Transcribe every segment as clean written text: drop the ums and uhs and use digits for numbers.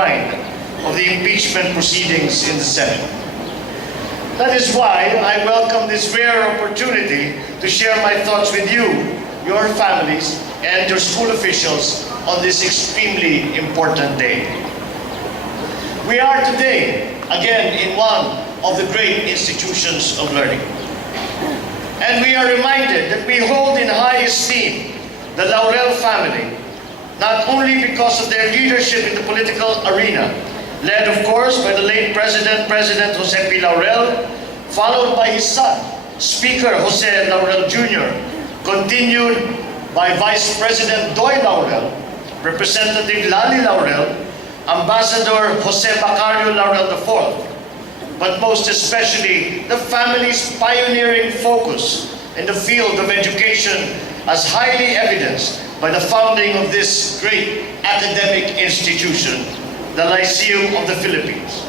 grind of the impeachment proceedings in the Senate. That is why I welcome this rare opportunity to share my thoughts with you, your families, and your school officials on this extremely important day. We are today, again, in one of the great institutions of learning. And we are reminded that we hold in high esteem the Laurel family, not only because of their leadership in the political arena, led of course by the late President Jose P. Laurel, followed by his son, Speaker Jose Laurel Jr., continued by Vice President Doy Laurel, Representative Lali Laurel, Ambassador Jose Bacario Laurel IV, but most especially the family's pioneering focus in the field of education as highly evidenced by the founding of this great academic institution, the Lyceum of the Philippines,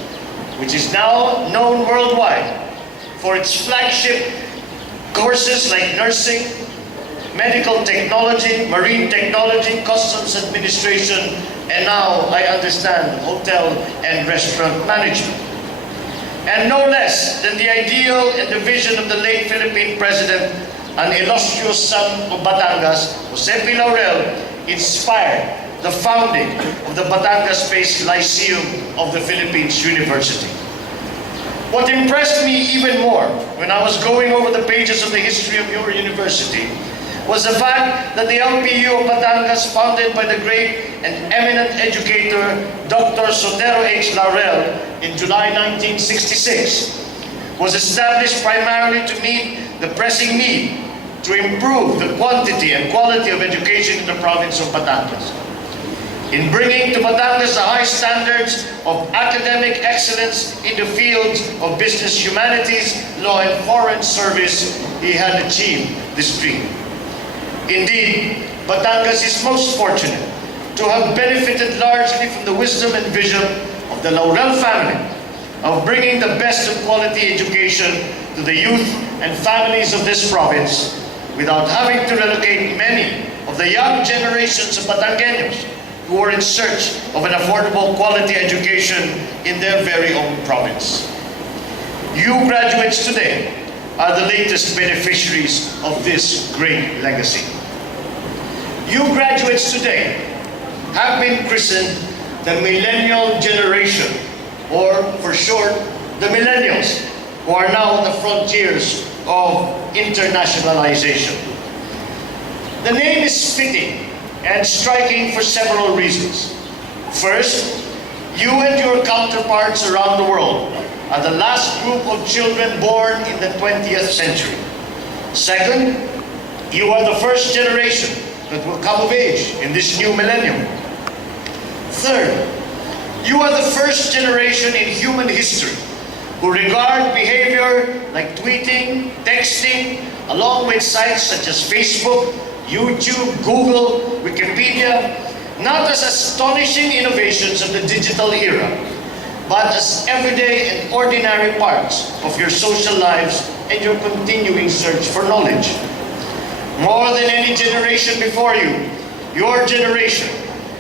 which is now known worldwide for its flagship courses like nursing, medical technology, marine technology, customs administration, and now, I understand, hotel and restaurant management. And no less than the ideal and the vision of the late Philippine President, an illustrious son of Batangas, Jose P. Laurel, inspired the founding of the Batangas-based Lyceum of the Philippines University. What impressed me even more when I was going over the pages of the history of your university was the fact that the LPU of Batangas, founded by the great and eminent educator Dr. Sotero H. Laurel in July 1966, was established primarily to meet the pressing need to improve the quantity and quality of education in the province of Batangas. In bringing to Batangas the high standards of academic excellence in the fields of business humanities, law, and foreign service, he had achieved this dream. Indeed, Batangas is most fortunate to have benefited largely from the wisdom and vision of the Laurel family of bringing the best of quality education to the youth and families of this province without having to relocate many of the young generations of Batangueños who are in search of an affordable quality education in their very own province. You graduates today are the latest beneficiaries of this great legacy. You graduates today have been christened the Millennial Generation, or for short, the Millennials, who are now on the frontiers of internationalization. The name is fitting and striking for several reasons. First, you and your counterparts around the world are the last group of children born in the 20th century. Second, you are the first generation that will come of age in this new millennium. Third, you are the first generation in human history who regard behavior like tweeting, texting, along with sites such as Facebook, YouTube, Google, Wikipedia, not as astonishing innovations of the digital era, but as everyday and ordinary parts of your social lives and your continuing search for knowledge. More than any generation before you, your generation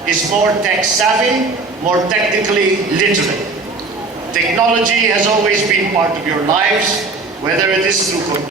is more tech-savvy, more technically literate. Technology has always been part of your lives, whether it is through